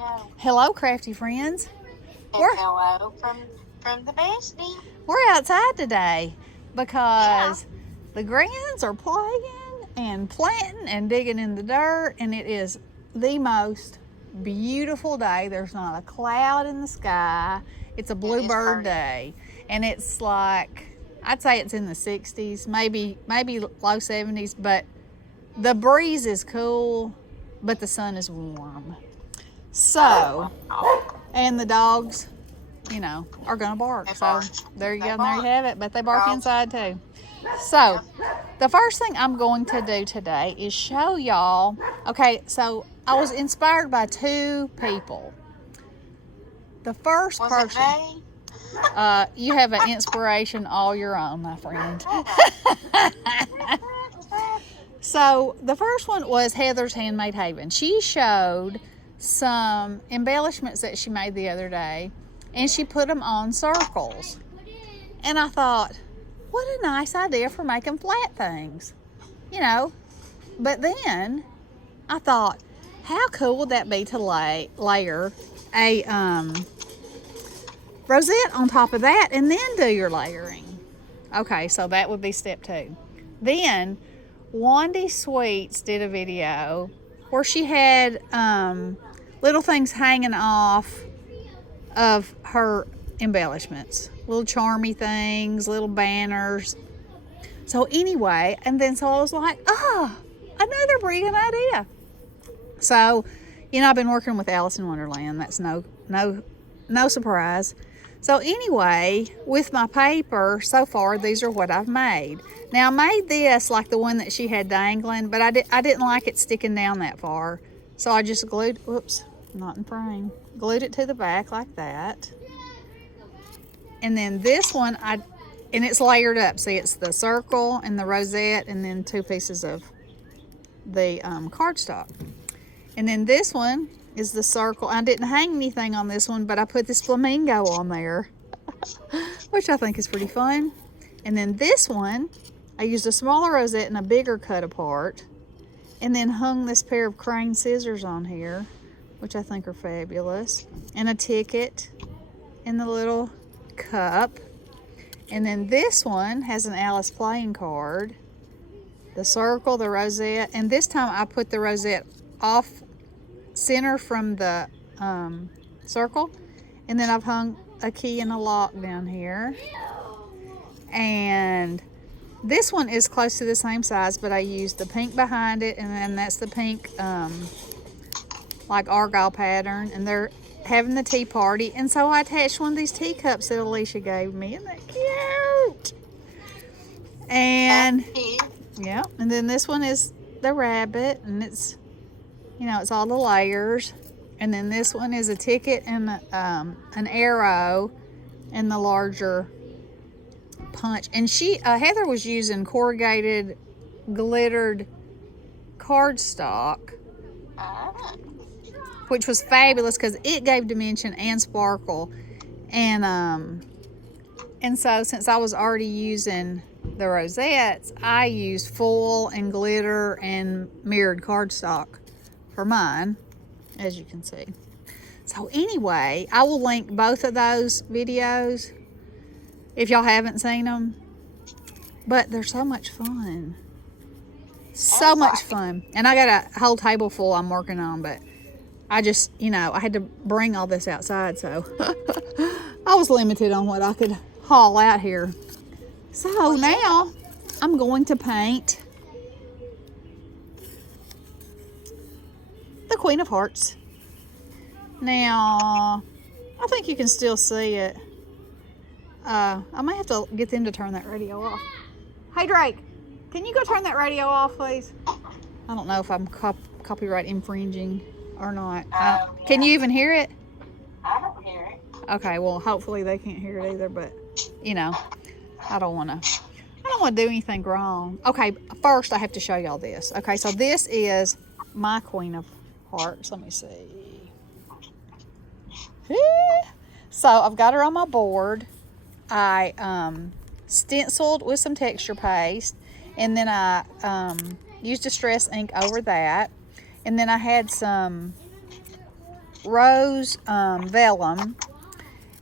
go. Hello, crafty friends. And hello from the bestie. We're outside today because Yeah. the grands are playing and planting and digging in the dirt, and it is the most beautiful day. There's not a cloud in the sky. It's a bluebird day, and it's like, I'd say it's in the 60s, maybe low 70s, but the breeze is cool, but the sun is warm. So, and the dogs, are gonna bark. So there you go, and there you have it. But they bark inside too. So the first thing I'm going to do today is show y'all. Okay, so I was inspired by two people. The first person, you have an inspiration all your own, my friend. So the first one was Heather's Handmade Haven. She showed some embellishments that she made the other day, and she put them on circles. And I thought, what a nice idea for making flat things, But then I thought, how cool would that be to layer a rosette on top of that and then do your layering? Okay, so that would be step 2. Then Wendy Sweets did a video where she had little things hanging off of her embellishments, little charmy things, little banners. So anyway, so I was like, another brilliant idea. So, I've been working with Alice in Wonderland. That's no surprise. So anyway, with my paper, so far, these are what I've made. Now, I made this like the one that she had dangling, but I didn't like it sticking down that far. So I just glued it to the back like that. And then this one, and it's layered up. See, it's the circle and the rosette, and then 2 pieces of the cardstock. And then this one is the circle. I didn't hang anything on this one, but I put this flamingo on there, which I think is pretty fun. And then this one, I used a smaller rosette and a bigger cut apart, and then hung this pair of crane scissors on here, which I think are fabulous, and a ticket in the little cup. And then this one has an Alice playing card, the circle, the rosette, and this time I put the rosette off center from the circle, and then I've hung a key and a lock down here. And this one is close to the same size, but I used the pink behind it, and then that's the pink like argyle pattern, and they're having the tea party, and so I attached one of these teacups that Alicia gave me. Isn't that cute? And yeah, and then this one is the rabbit, and it's it's all the layers. And then this one is a ticket and an arrow and the larger punch. And Heather was using corrugated glittered cardstock, which was fabulous because it gave dimension and sparkle. And so since I was already using the rosettes, I used foil and glitter and mirrored cardstock for mine, as you can see. So anyway, I will link both of those videos if y'all haven't seen them. But they're so much fun. So much fun. And I got a whole table full I'm working on, but I just, I had to bring all this outside, so I was limited on what I could haul out here. So now I'm going to paint the Queen of Hearts. Now, I think you can still see it. I might have to get them to turn that radio off. Hey, Drake, can you go turn that radio off, please? I don't know if I'm copyright infringing or not. Can you even hear it? I don't hear it. Okay, well, hopefully they can't hear it either, but, I don't want to do anything wrong. Okay, first I have to show y'all this. Okay, so this is my Queen of Hearts. Let me see. So I've got her on my board. I stenciled with some texture paste, and then I used distress ink over that, and then I had some rose vellum.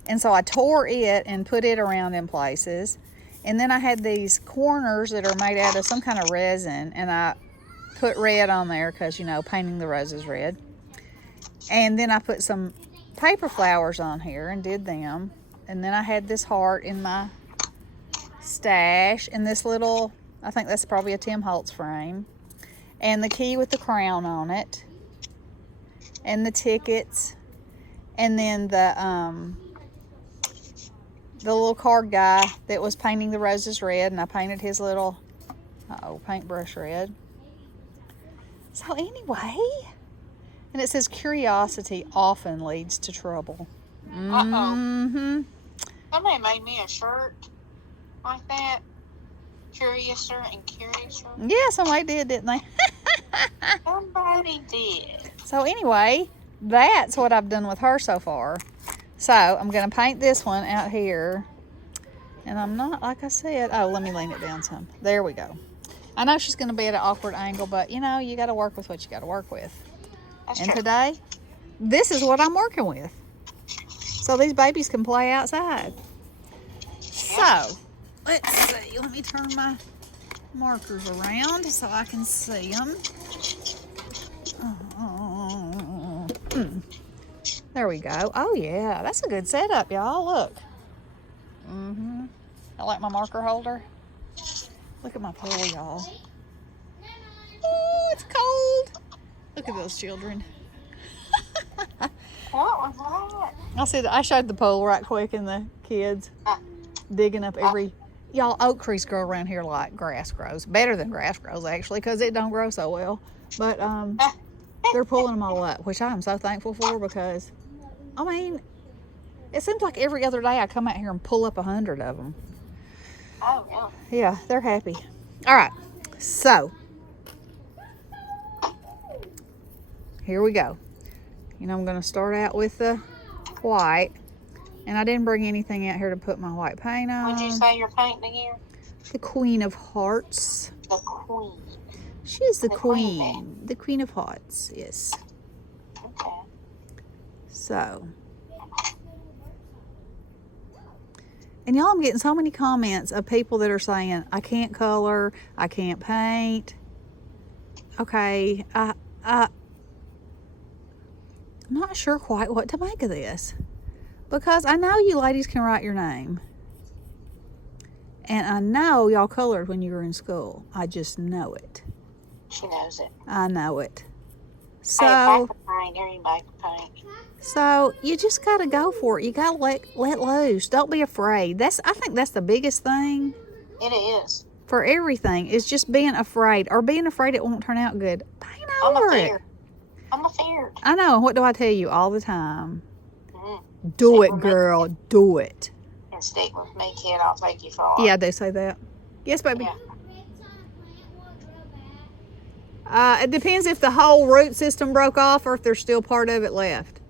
And so I tore it and put it around in places. And then I had these corners that are made out of some kind of resin. And I put red on there because, you know, painting the roses red. And then I put some paper flowers on here and did them. And then I had this heart in my stash. And this little, I think that's probably a Tim Holtz frame. And the key with the crown on it. And the tickets. And then the little card guy that was painting the roses red, and I painted his little paintbrush red. So anyway, and it says curiosity often leads to trouble. Somebody made me a shirt like that. Curiouser and curiouser. Yeah, somebody did, didn't they? Somebody did. So anyway, that's what I've done with her so far. So I'm going to paint this one out here. And I'm not, like I said, let me lean it down some. There we go. I know she's going to be at an awkward angle, but you know, you got to work with what you got to work with. That's and true. Today, this is what I'm working with. So these babies can play outside. Yeah. So, let's see. Let me turn my markers around so I can see them. There we go. Oh yeah, that's a good setup, y'all. Look. I like my marker holder. Look at my pool, y'all. Oh, it's cold. Look at those children. What was that? I showed the pool right quick, and the kids digging up every. Y'all, oak trees grow around here like grass grows. Better than grass grows, actually, because it don't grow so well. But they're pulling them all up, which I'm so thankful for, because I mean, it seems like every other day I come out here and pull up 100 of them. Oh, yeah. Yeah, they're happy. All right, so here we go. You know, I'm going to start out with the white, and I didn't bring anything out here to put my white paint on. What did you say you're painting again? The Queen of Hearts. The Queen. She is the Queen. Queen. The Queen of Hearts, yes. Okay. So, and y'all, I'm getting so many comments of people that are saying, I can't color, I can't paint. Okay, I'm not sure quite what to make of this, because I know you ladies can write your name. And I know y'all colored when you were in school. I just know it. She knows it. I know it. Hey, So, I can paint. Anybody can paint. so you just gotta go for it. You gotta let loose. Don't be afraid. I think that's the biggest thing It is. for everything, is just being afraid, or being afraid it won't turn out good. Paint I'm over a it. fear. I'm a fear. I know. What do I tell you all the time? Mm. Do Stick it, with me. girl. Do it. And stick with me, kid. I'll take you far. Yeah, I do say that. Yes, baby. Yeah. It depends if the whole root system broke off or if there's still part of it left.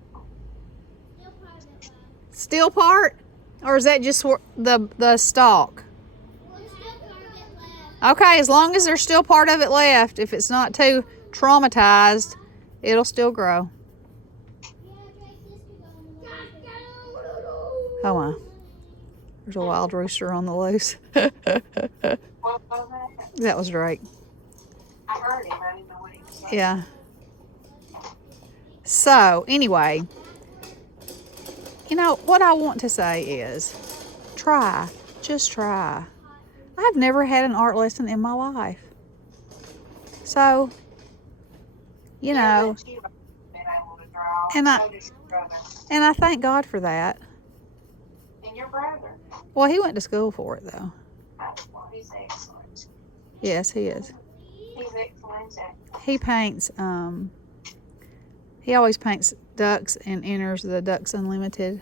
Still part? Or is that just the stalk? Okay, as long as there's still part of it left, if it's not too traumatized, it'll still grow. Oh my. There's a wild rooster on the loose. What was that? That was Drake. I heard him. I didn't know what he was saying. Yeah. So, anyway, you know, what I want to say is try. Just try. I've never had an art lesson in my life. So, you know, Yeah, you've been able to draw. And So does your brother. and I thank God for that. And your brother. Well, he went to school for it, though. Oh, well, he's excellent. Yes, he is. He's excellent. He paints, he always paints ducks and enters the Ducks Unlimited.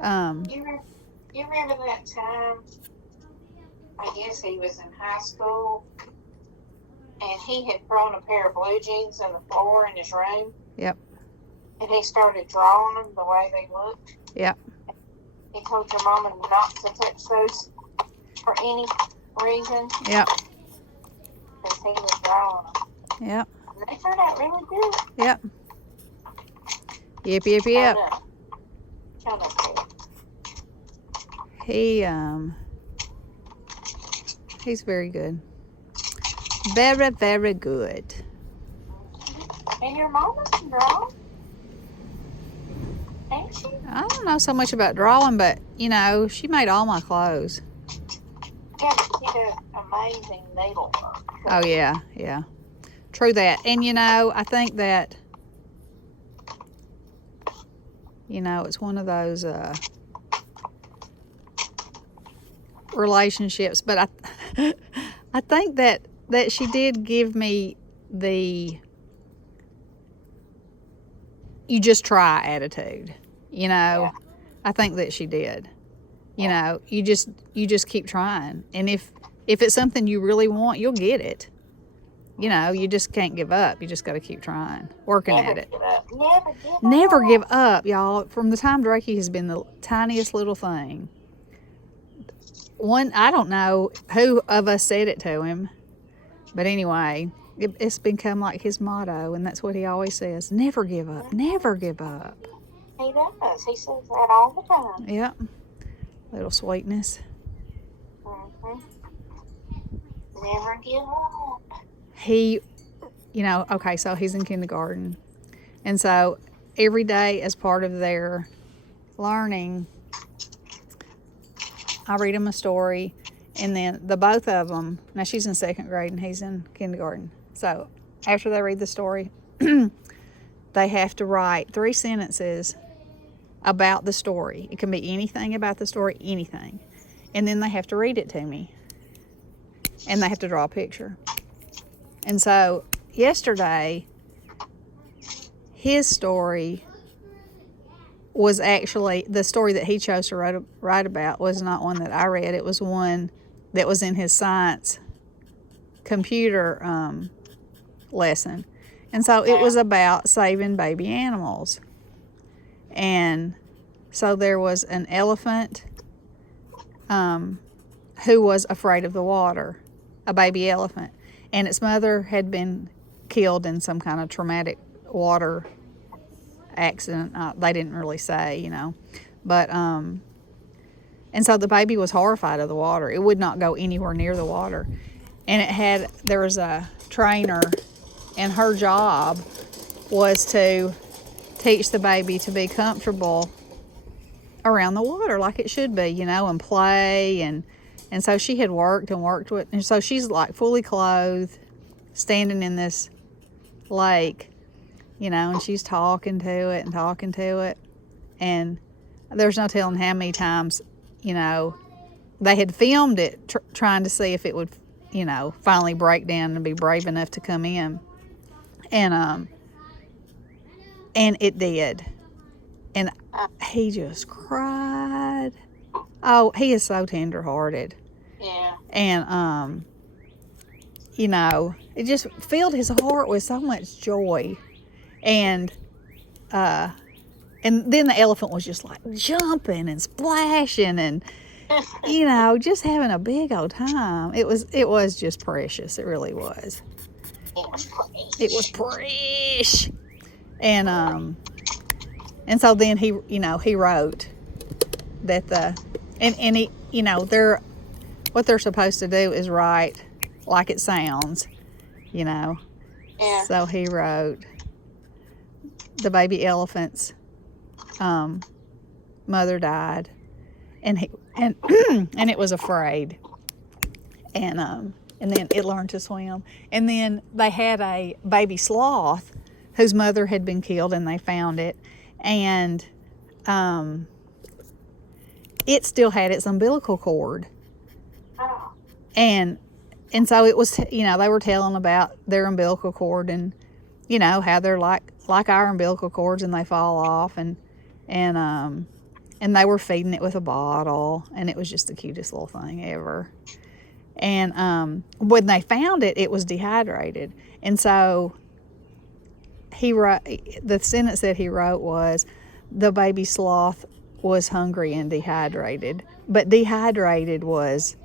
You remember that time? I guess he was in high school, and he had thrown a pair of blue jeans on the floor in his room. Yep. And he started drawing them the way they looked. Yep. He told your mama not to touch those for any reason, Yep. because he was drawing them. Yep. And they turned out really good. Yep. Yep, yep, yep. Kind of. He's very good. Very, very good. And your mama can draw, ain't she? I don't know so much about drawing, but, you know, she made all my clothes. Yeah, but she does amazing needlework. Oh, yeah, yeah. True that. And, you know, I think that, you know, it's one of those relationships. But I think that she did give me the you just try attitude. You know, Yeah. I think that she did. You know, you just keep trying. And if it's something you really want, you'll get it. You know, you just can't give up. You just got to keep trying, working Never at it. give up. Never give up. Never give up, y'all. From the time Drakey has been the tiniest little thing. I don't know who of us said it to him, but anyway, it's become like his motto, and that's what he always says: never give up, never give up. He does. He says that all the time. Yep. Little sweetness. Mm-hmm. Never give up. He, you know, okay, so he's in kindergarten. And so every day as part of their learning, I read him a story. And then the both of them, now she's in 2nd grade and he's in kindergarten. So after they read the story, they have to write 3 sentences about the story. It can be anything about the story, anything. And then they have to read it to me. And they have to draw a picture. And so yesterday, his story was actually, the story that he chose to write about was not one that I read. It was one that was in his science computer lesson. And so it was about saving baby animals. And so there was an elephant who was afraid of the water, a baby elephant. And its mother had been killed in some kind of traumatic water accident. They didn't really say, you know. But, and so the baby was horrified of the water. It would not go anywhere near the water. And there was a trainer, and her job was to teach the baby to be comfortable around the water like it should be, you know, and play. And so she had worked with, and so she's like fully clothed, standing in this lake, you know, and she's talking to it. And there's no telling how many times, you know, they had filmed it trying to see if it would, you know, finally break down and be brave enough to come in. And it did. And he just cried. Oh, he is so tender-hearted. Yeah. And, you know, it just filled his heart with so much joy. And then the elephant was just like jumping and splashing and, you know, just having a big old time. It was just precious. It really was. It was precious. And so then he wrote that and he, you know, what they're supposed to do is write like it sounds, you know. Yeah. So he wrote, the baby elephant's mother died, and it was afraid, and then it learned to swim, and then they had a baby sloth whose mother had been killed, and they found it, and it still had its umbilical cord. Oh. And so it was, you know, they were telling about their umbilical cord and, you know, how they're like our umbilical cords and they fall off, and they were feeding it with a bottle, and it was just the cutest little thing ever. And when they found it, it was dehydrated. And so the sentence that he wrote was, the baby sloth was hungry and dehydrated. But dehydrated was,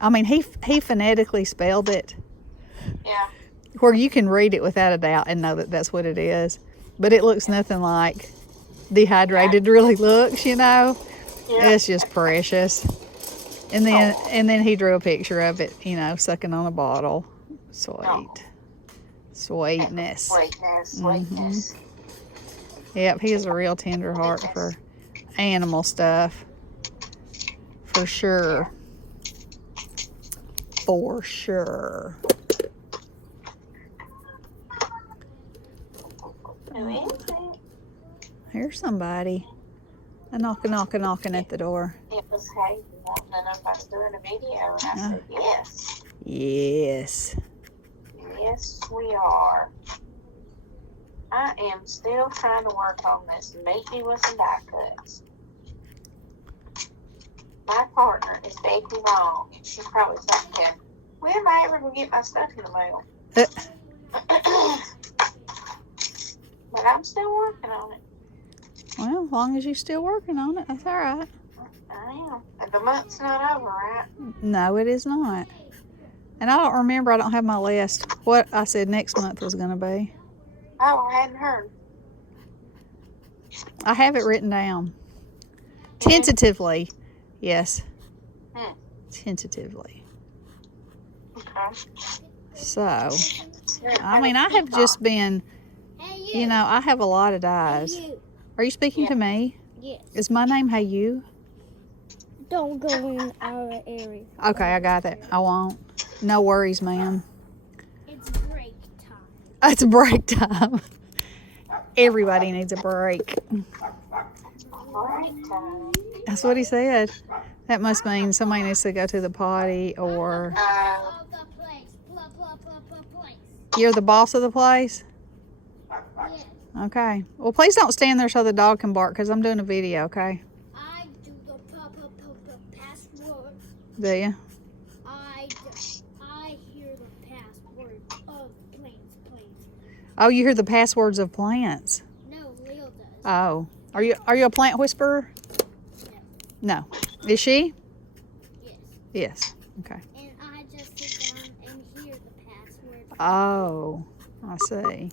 I mean, he phonetically spelled it. Yeah. Where you can read it without a doubt and know that that's what it is. but it looks nothing like dehydrated really looks, you know. Yeah. It's just precious. And then he drew a picture of it, you know, sucking on a bottle. Sweet. Sweetness. Sweetness. Yep, he has a real tender heart for animal stuff. For sure. For sure. Here's somebody. A knocking at the door. It was Hayden wanting to know if I was doing a video, and I said yes. Yes. Yes, we are. I am still trying to work on this meet me with some die cuts. My partner is deadly wrong, and she's probably thinking, when am I ever going to get my stuff in the mail? But I'm still working on it. Well, as long as you're still working on it, that's all right. I am. And the month's not over, right? No, it is not. And I don't remember, I don't have my list, what I said next month was going to be. Oh, I hadn't heard. I have it written down. Tentatively. Yes. Tentatively. Okay. So, I mean, I have just been, you know, I have a lot of dies. Are you speaking to me? Yes. Is my name Hey You? Don't go in our area. Okay, I got it. I won't. No worries, ma'am. It's break time. It's break time. Everybody needs a break. Break time. That's what he said. That must mean somebody needs to go to the potty or Of the place. Blah, blah, blah, blah, place. you're the boss of the place? Yes. Okay. Well, please don't stand there so the dog can bark because I'm doing a video, okay? I do the password. Do you? I hear the password of planes. Oh, you hear the passwords of plants. No, Leo does. Oh. Are you a plant whisperer? No. Is she? Yes. Yes. Okay. And I just sit down and hear the password. Oh, I see.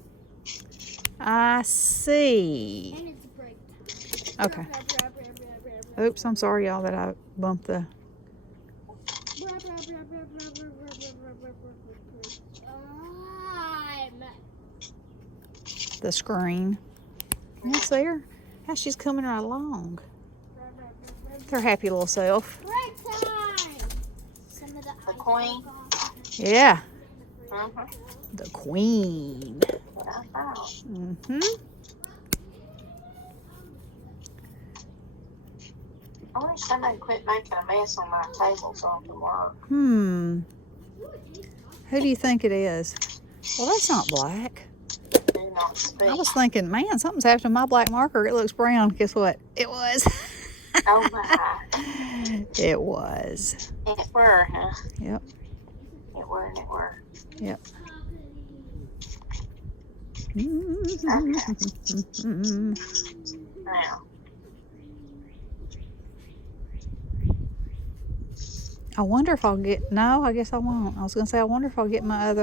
I see. And it's break time. Okay. Oops, I'm sorry, y'all, that I bumped the... the screen. You see her? How she's coming right along. Her happy little self. Break time. Some of The queen. Yeah, Mm-hmm. the queen. Mm-hmm. I wish somebody quit making a mess on my table so I can work. Who do you think it is? Well, that's not black. Do not speak. I was thinking, man, something's happened to my black marker. It looks brown. Guess what? It was. Oh my. It was. It were, huh? Yep. It were and it were. Yep. Now, I wonder if I'll get, no, I guess I won't. I was going to say, I wonder if I'll get my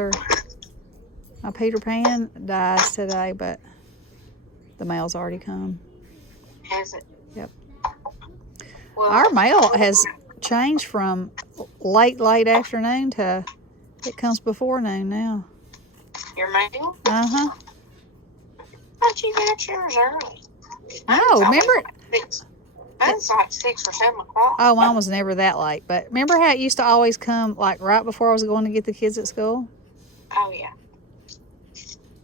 Peter Pan dies today, but the mail's already come. has it? Yep. Well, Our mail has changed from late afternoon to it comes before noon now. your mail? Uh-huh. I thought you got yours early. No, remember? Mine's like 6 or 7 o'clock. Oh, mine was never that late. But remember how it used to always come like right before I was going to get the kids at school? Oh, yeah.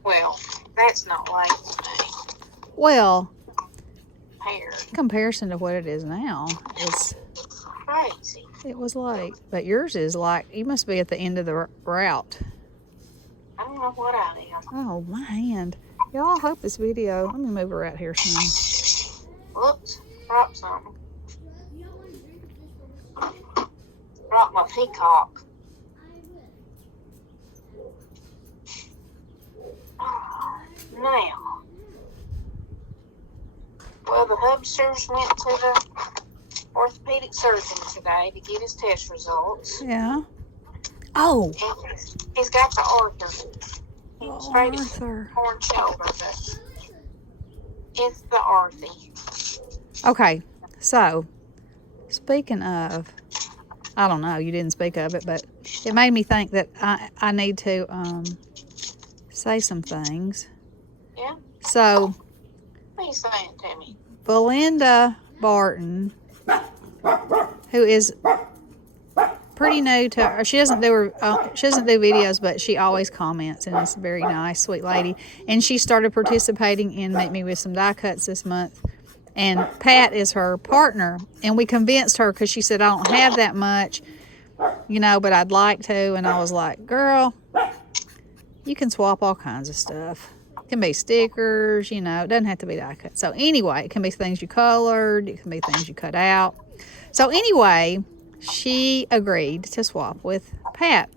Well, that's not late to me. Well, Here. in comparison to what it is now, Crazy. it was late. But yours is like, you must be at the end of the route. I don't know what I am. Oh, my hand. Y'all, I hope this video, let me move her out here some. Whoops. Dropped something. Dropped my peacock. Now. Well, the hubsters went to the orthopedic surgeon today to get his test results. Yeah. Oh. And he's got the Arthur. He was straight as Arthur. torn shoulder, but It's the Arthie. Okay, so speaking of, I don't know, you didn't speak of it, but it made me think that I need to say some things. Yeah? So, What are you saying to me? Belinda Barton, who is pretty new to her, she doesn't do videos, but she always comments, and it's a very nice, sweet lady. And she started participating in Make Me With Some Die Cuts this month. And Pat is her partner, and we convinced her because she said, I don't have that much, but I'd like to. And I was like, girl, you can swap all kinds of stuff. It can be stickers, it doesn't have to be die cut. So anyway, it can be things you colored, it can be things you cut out. So anyway, she agreed to swap with Pat.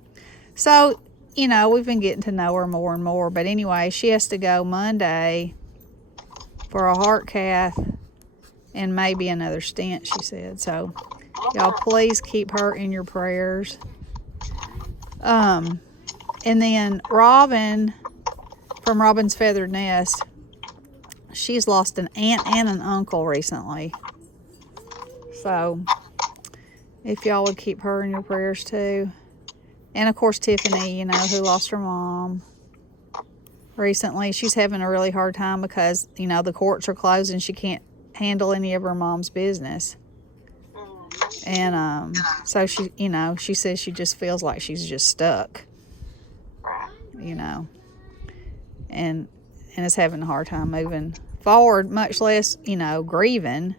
So, we've been getting to know her more and more. But anyway, she has to go Monday for a heart cath and maybe another stent, she said. So, y'all please keep her in your prayers. And then Robin, from Robin's Feathered Nest, she's lost an aunt and an uncle recently. So, if y'all would keep her in your prayers too. And of course, Tiffany, who lost her mom recently. She's having a really hard time because, the courts are closed and she can't handle any of her mom's business. And so she says she just feels like she's just stuck, and is having a hard time moving forward, much less, grieving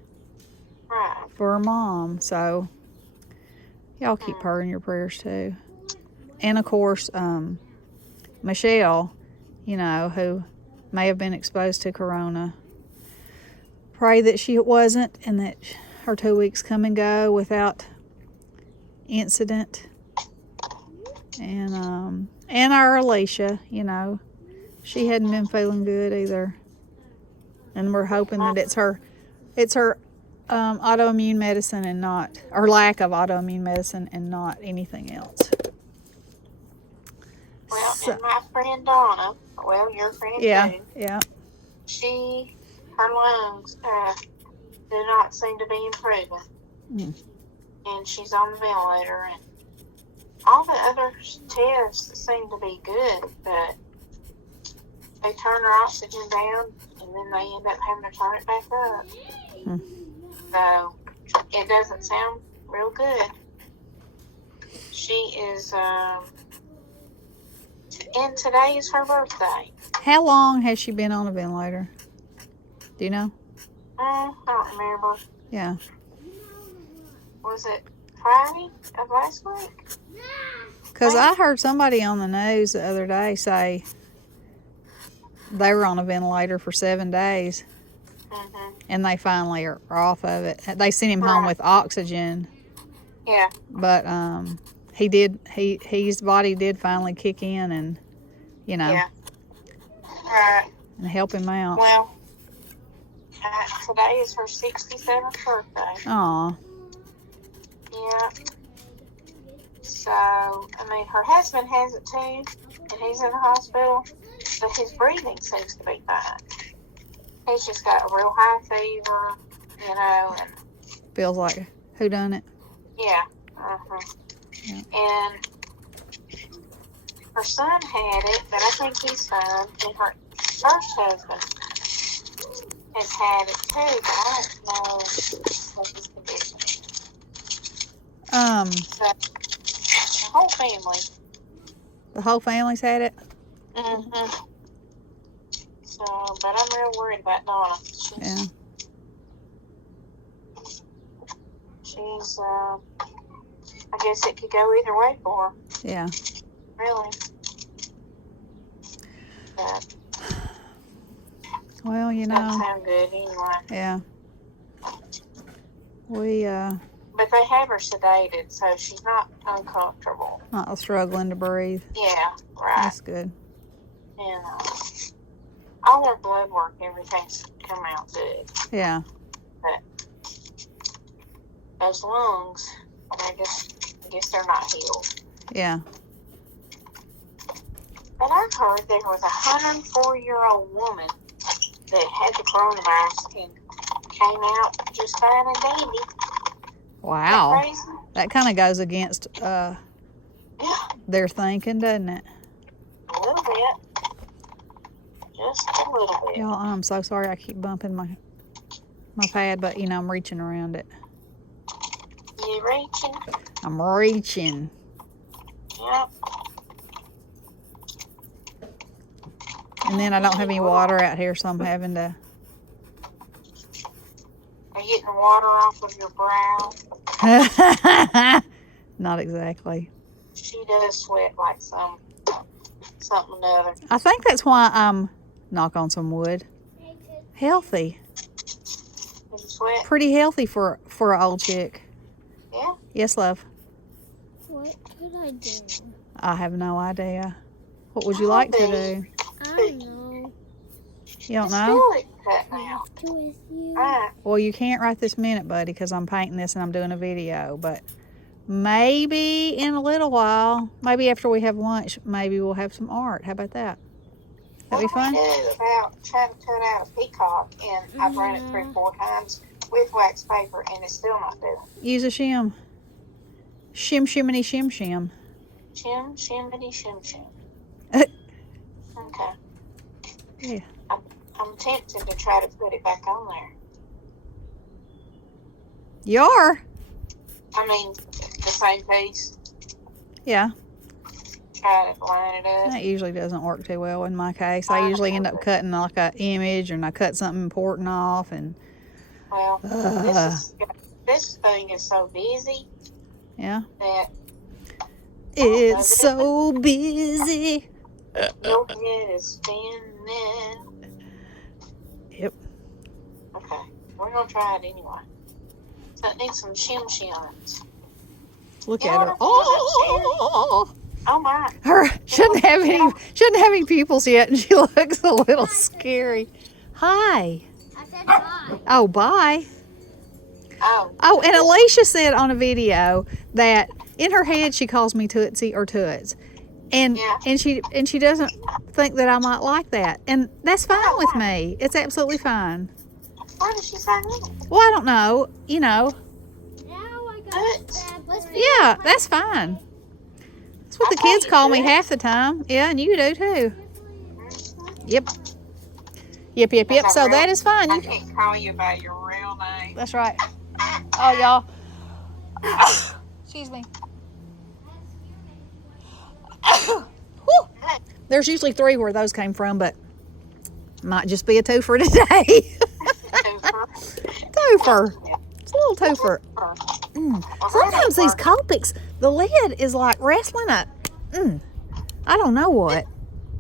for her mom. So y'all keep her in your prayers too. And of course, Michelle, who may have been exposed to corona. Pray that she wasn't, and that her 2 weeks come and go without incident. And our Alicia, she hadn't been feeling good either. And we're hoping that it's her autoimmune medicine and not, or lack of autoimmune medicine and not anything else. Well, and my friend Donna, your friend too. Yeah. Her lungs do not seem to be improving. And she's on the ventilator, and all the other tests seem to be good, but they turn her oxygen down, and then they end up having to turn it back up. So it doesn't sound real good. She is, and today is her birthday. How long has she been on a ventilator? Do you know? I don't remember. Yeah. Was it Friday of last week? Because I heard somebody on the news the other day say they were on a ventilator for 7 days. And they finally are off of it. They sent him home with oxygen. Yeah. But his body did finally kick in and, Yeah. Right. And help him out. Well, today is her 67th birthday. Aw. Yeah. So, her husband has it too, and he's in the hospital, but his breathing seems to be fine. He's just got a real high fever, and... Feels like who done it? Yeah. Yeah. And her son had it, but I think he's fine, and her first husband has had it too, but I don't know what his condition is. So, the whole family. The whole family's had it? So, but I'm real worried about Donna. She's, I guess it could go either way for her. Yeah. Really. But, well, doesn't sound good anyway. Yeah. But they have her sedated, so she's not uncomfortable. Not struggling to breathe. Yeah, right. That's good. And all her blood work, everything's come out good. Yeah. But those lungs, I guess they're not healed. Yeah. But I heard there was a 104-year-old woman that had the coronavirus and came out just fine and dandy. Wow. Isn't that crazy? That kind of goes against Yeah, their thinking, doesn't it? a little bit. Just a little bit. Y'all, I'm so sorry I keep bumping my pad, but you know, I'm reaching around it. You reaching? I'm reaching. Yep. And then I don't have any water out here, so I'm having to... Are you getting water off of your brow? Not exactly. She does sweat like something or other. I think that's why I'm, knock on some wood, healthy. Did you sweat? Pretty healthy for an old chick. Yeah. Yes, love. What could I do? I have no idea. What would you like to do? I don't know. You don't It's know? really cut now. To with you. Well, you can't right this minute, buddy, because I'm painting this and I'm doing a video. But maybe in a little while, maybe after we have lunch, maybe we'll have some art. How about that? That'd be fun? What do we do about trying to cut out a peacock, and I've run it 3 or 4 times with wax paper, and it's still not doing it. Use a shim. Shim, shimmy, shim, shim. Shim, shimmity, shim, shim. Okay. Yeah. I'm tempted to try to put it back on there. You are? I mean, the same piece. Yeah. Try to line it up. That usually doesn't work too well in my case. I usually end up cutting like an image, and I cut something important off, and Well, this thing is so busy yeah. that It's so busy. your head is spinning. Yep. Okay, we're gonna try it anyway. So it needs some shims. Look Yeah, at her. that's Oh, Oh my! her shouldn't have any pupils yet, and she looks a little scary. Hi. I said hi. Oh, bye. Oh, Oh, and Alicia said on a video that in her head she calls me Tootsie or Toots. And Yeah. and she doesn't think that I might like that. And that's fine with me. It's absolutely fine. why did she say that? Well, I don't know. You know. Now I got Toots. bad. Let's Yeah, that's fine. That's what the kids call me half the time. Yeah, and you do too. Yep. Yep. So that is fine. I can't call you by your real name. That's right. Oh, y'all. Excuse me. Whew. There's usually 3 where those came from, but might just be a twofer today. Twofer. It's a little twofer. Sometimes these Copics, the lid is like wrestling up. I don't know what.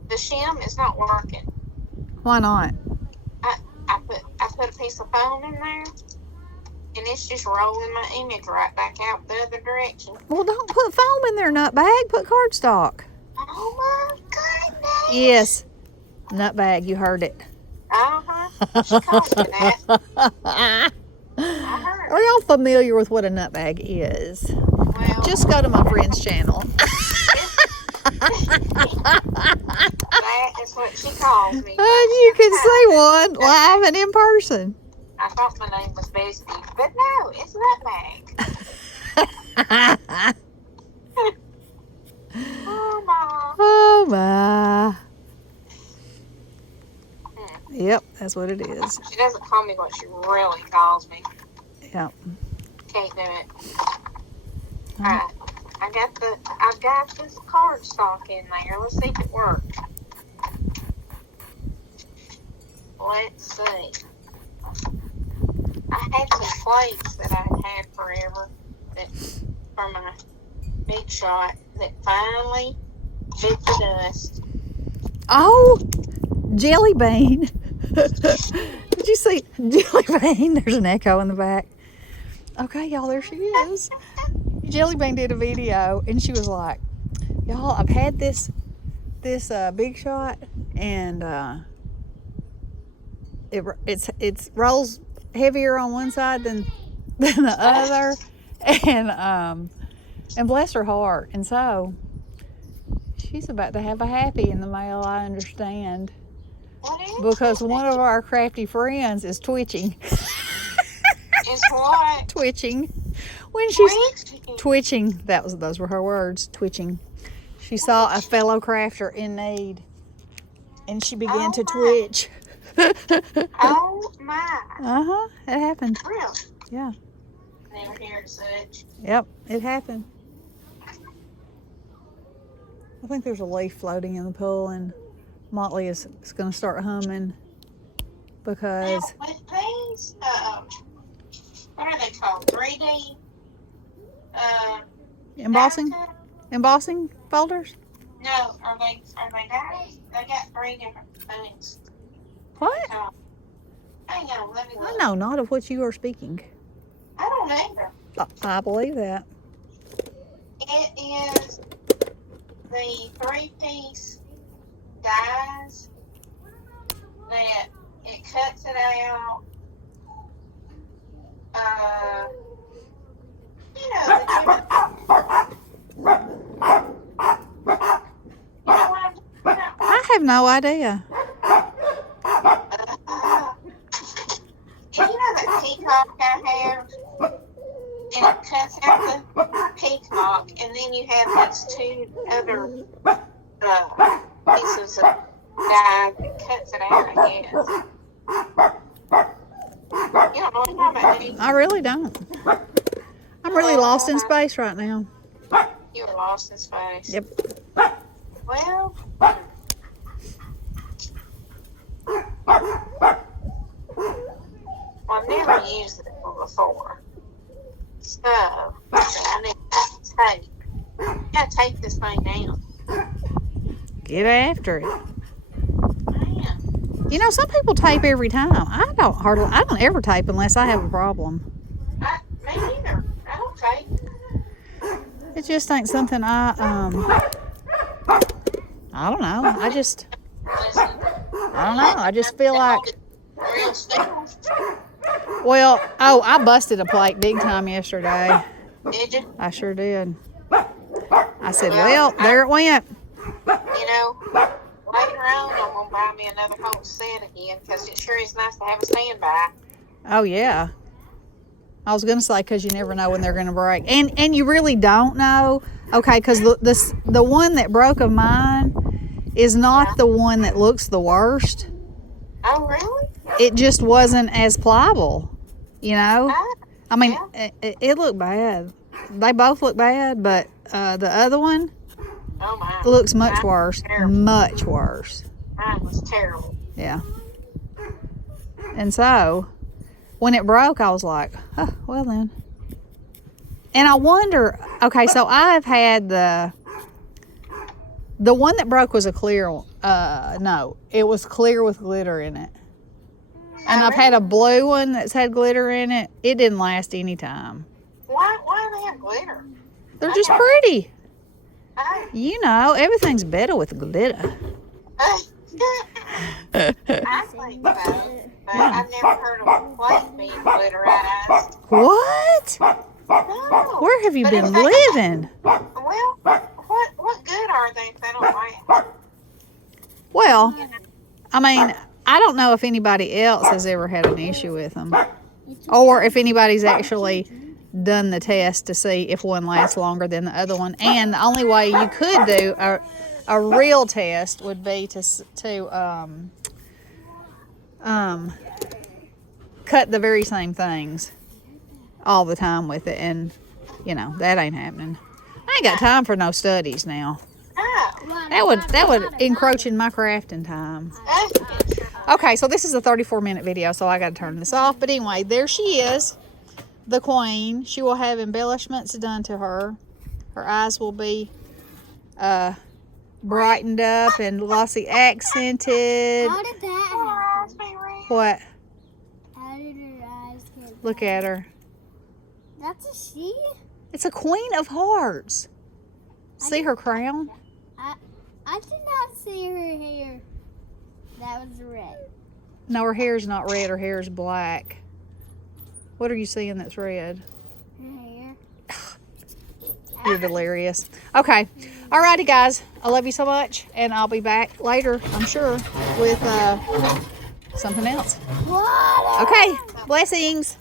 The shim is not working. Why not? I put a piece of foam in there, and it's just rolling my image right back out the other direction. Well, don't put foam in there, nutbag. Put cardstock. Oh my goodness! Yes. Nutbag, you heard it. She calls me that. I heard. Are y'all familiar with what a nutbag is? Well, Just go to my friend's channel. that is what she calls me. You can see one live and in person. I thought my name was Bestie, but no, it's Nutmeg. Oh my. Oh my. Yep, that's what it is. She doesn't call me what she really calls me. Yep. Can't do it. Alright. I've got this cardstock in there. Let's see if it works. Let's see. I had some plates that I had forever that for my big shot that finally bit the dust. Oh, Jelly Bean. Did you see Jelly Bean? There's an echo in the back. Okay, y'all, there she is. Jelly Bean did a video, and she was like, y'all, I've had this big shot, and it rolls heavier on one side than the other, and bless her heart. And so she's about to have a happy in the mail, I understand. What is because one of our crafty friends is twitching. Is what? Twitching. When she's Twitching. twitching, those were her words, twitching. She saw a fellow crafter in need, and she began to twitch. Oh my. It happened. Really? Yeah. Never heard such. Yep, it happened. I think there's a leaf floating in the pool, and Motley is going to start humming because. Now, with these, what are they called? 3D? Embossing? die cut? Embossing folders? No, are they guys? They got 3 different things. What? Hang on, let me look. I know not of what you are speaking. I don't either. I believe that. It is the 3-piece dies that it cuts it out. You know, the different. I have no idea. You know that peacock I have? And it cuts out the peacock, and then you have those 2 other pieces of dye that cuts it out, I guess. You don't know what I'm talking about, do you? I really don't. I'm really lost in space right now. You were lost in space. Yep. Well, I've never used it before. So, I need to tape. I gotta take this thing down. Get after it. Man, You know, some people tape every time. I don't ever tape unless I have a problem. me neither. I don't tape. It just ain't something I don't know. I Listen, don't know. I just feel like, real still. well, I busted a plate big time yesterday. Did you? I sure did. I said, well, there it went. You know, later on, I'm going to buy me another whole set again because it sure is nice to have a standby. Oh, yeah. I was going to say, because you never know when they're going to break. And you really don't know. Okay, because the one that broke of mine is not the one that looks the worst. Oh, really? It just wasn't as pliable, you know? I mean, Yeah. it looked bad. They both look bad, but the other one Oh, my. looks much Mine was worse. terrible. Much worse. Mine was terrible. Yeah. And so, when it broke, I was like, oh, well then. And I wonder, okay, so I've had the one that broke was a clear one. No, it was clear with glitter in it. And I've had a blue one that's had glitter in it. It didn't last any time. Why do they have glitter? They're just pretty. Oh. You know, everything's better with glitter. I think so, but I've never heard of a plate being glitterized. What? No. Where have you But been if they- living? Well, what good are they if they don't last? Well, I mean, I don't know if anybody else has ever had an issue with them. Or if anybody's actually done the test to see if one lasts longer than the other one. And the only way you could do a real test would be to cut the very same things all the time with it, and you know that ain't happening. I ain't got time for no studies now. Oh. That would encroach in my crafting time. Okay, so this is a 34-minute video, so I got to turn this off. But anyway, there she is, the queen. She will have embellishments done to her. Her eyes will be brightened up and glossy accented. How did that happen? What? How did her eyes get Look at her. That's a she? It's a queen of hearts. See her crown? I did not see her hair. That was red. No, her hair's not red. Her hair is black. What are you seeing that's red? Her hair. You're delirious. Okay. Alrighty, guys. I love you so much, and I'll be back later, I'm sure, with something else. What? Okay. Blessings.